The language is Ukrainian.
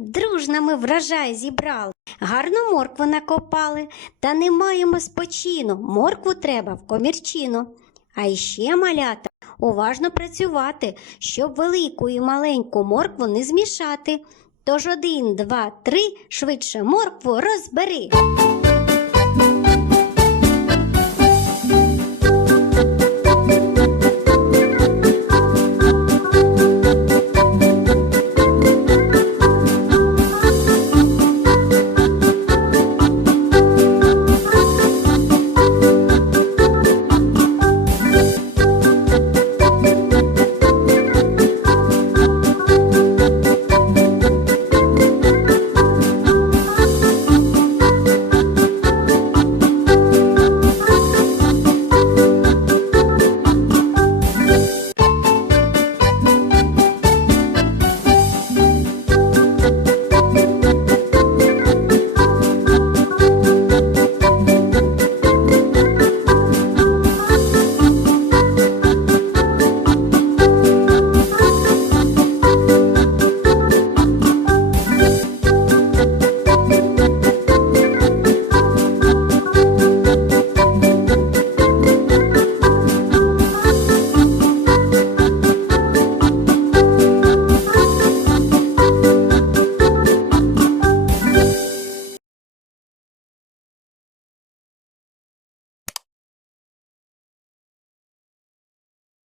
Дружно ми врожай зібрали, гарну моркву накопали, та не маємо спочину, моркву треба в комірчину. А іще, малята, уважно працювати, щоб велику і маленьку моркву не змішати. Тож один, два, три, швидше моркву розбери.